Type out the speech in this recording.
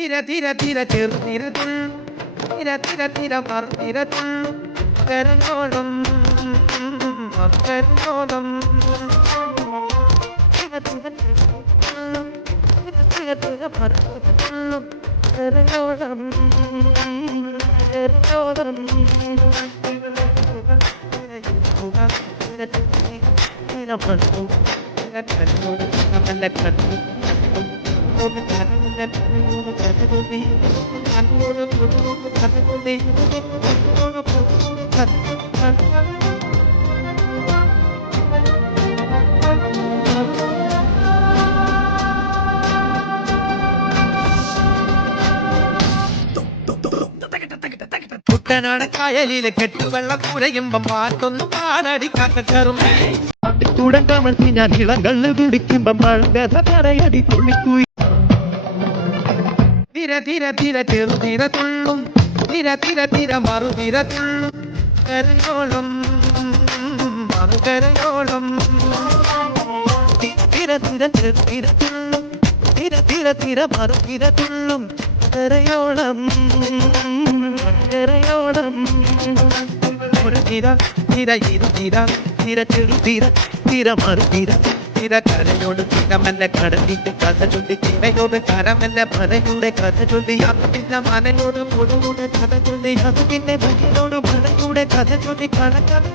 തിര തിര തിര ചെറുനിരതുള്ളും തിര തിര തിര മറുനിരതുള്ളും കരഞ്ഞോളം കരഞ്ഞോളം തിര തിര ചെറുനിരതുള്ളും തിര തിര തിര മറുനിരതുള്ളും കരഞ്ഞോളം കരഞ്ഞോളം കുട്ടനാട് കായലിലെ കെട്ടുവെള്ളം കുരയുമ്പം പാട്ടൊന്നും പാടടിക്കാത്ത ചെറുമേ തുടക്കമർത്തി ഞാൻ ഇളങ്കള്ള് കുടിക്കുമ്പം മഴകഥ പറയടി തുള്ളിക്കുയി തിര തിര തിര ചെറുതിര തുള്ളും തിര തിര തിര മറുതിര തുള്ളും കരയോളം മറുകരയോളം തിര തിര ചെറുതിര തുള്ളും തിര തിര തിര മറുതിര തുള്ളും കരയോളം കരയോളം ഒരു തിര തിര ഇരു തിര തിര ചെറു തിര തിര മറു തിര തിര കരയോട് തിരമല്ല കടലിട്ട് കഥ ചൊല്ലി തിരയോട് കരമല്ല മരയുടെ കഥ ചൊല്ലി അത് പിന്നെ മനയോട് പൊടുകൂടെ കഥ ചൊല്ലി അത് പിന്നെ മുഖിനോട് മഴയുടെ കഥ ചൊല്ലി കണക്കഥ